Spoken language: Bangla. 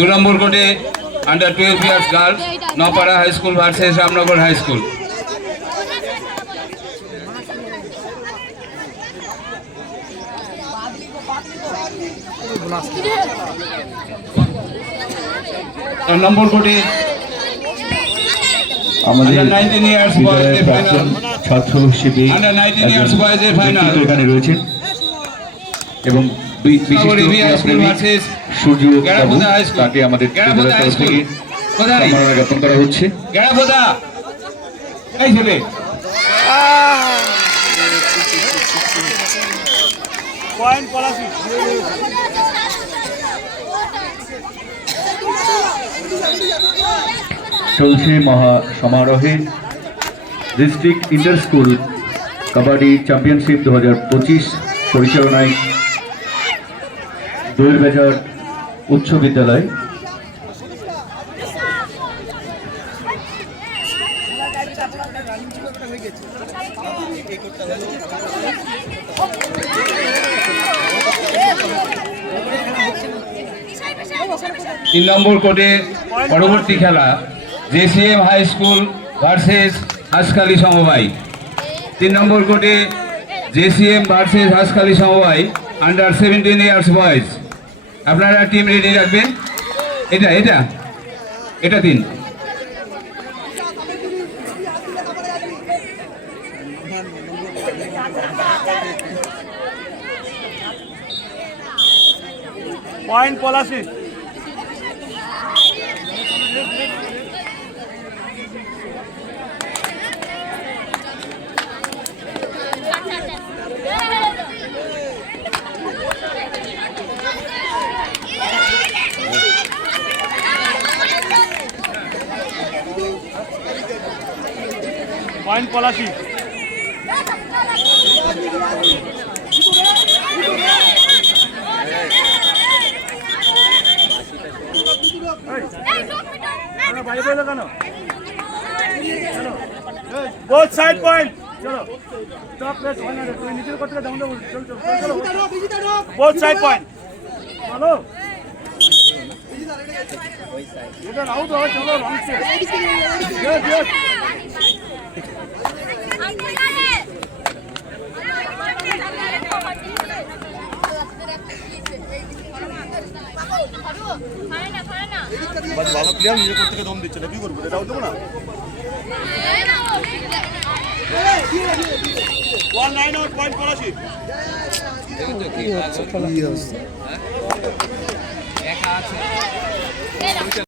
2 নম্বর কোর্টে under 12 years girl Napara high school versus Ramnagar high school. নম্বর কোর্টে আমাদের 19 ইয়ার্স বয়েজের ফাইনাল, ছাত্র হিসেবে আন্ডার 19 ইয়ার্স বয়েজের ফাইনাল এখানে রয়েছেন এবং বিশিষ্ট ভার্সেস সূর্য গেরাপোদা হাই স্কুল। তাকে আমাদের গেরাপোদা হাই স্কুল সম্মাননা জ্ঞাপন করা হচ্ছে। গেরাপোদা এই ছেলে পয়েন্ট পলাশি চলছে মহা সমারোহে district inter school kabaddi championship 2025 পরিচালনায় দৈলবাজার উচ্চ বিদ্যালয়। তিন নম্বর কোর্টে পরবর্তী খেলা জেসিএম হাই স্কুল ভার্সেস হাসখালী সমবায়। 3 নম্বর কোর্টে জেসিএম ভার্সেস হাসখালী সমবায় আন্ডার 17 ইয়ার্স বয়েজ। আপনারা টিম রেডি রাখবেন। এটা এটা এটা 3 পয়েন্ট পলাশি পয়েন্ট পলাশি বাইরে বলে কেন বোথ সাইড পয়েন্ট চলো টপ প্লেস ওয়ানার তুই নিজের করতে দাও দাও চল চল চলো বোথ সাইড পয়েন্ট চলো এটা আউট হয় চলো রং সে গুড গুড ভালো প্লেয়ার নিজের করতে দম দিচ্ছে না কি করবো এটা আউট দেবো না 19 আউট পয়েন্ট পলাশি একা আছে